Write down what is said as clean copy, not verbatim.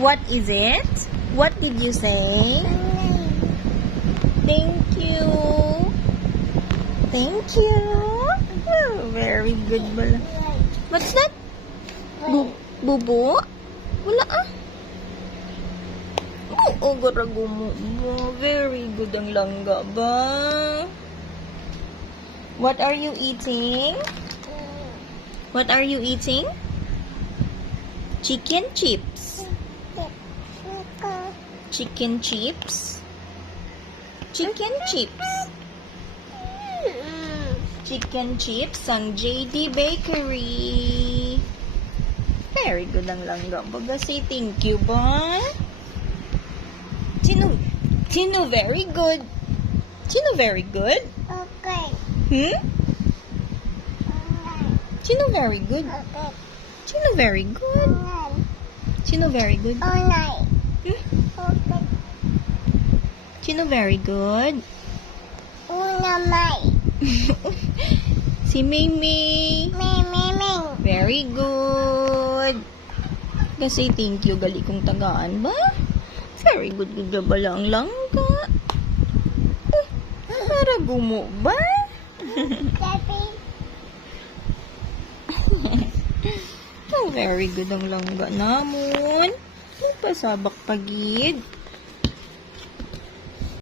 What is it? What did you say? Thank you. Thank you. Oh, very good pala. What's that? Bubo? Wala ah. Oo, garagumo mo. Very good ang langga ba? What are you eating? What are you eating? Chicken chips. Chicken chips. Chicken chips. Chicken chips ang JD Bakery. Very good ang langga. Baga say thank you ba? Sino very good? Sino very good? Okay. Sino very good? Okay. Sino very good? Sino very good? Alright. Okay. Sino very good? Unamay. Si Mimi. Ming. Very good. Kasi thank you, gali kong tagaan ba? Very good, good ba lang langga? Para gumo ba? Daddy. Oh, very good ang langga namon. Pasabak pagid.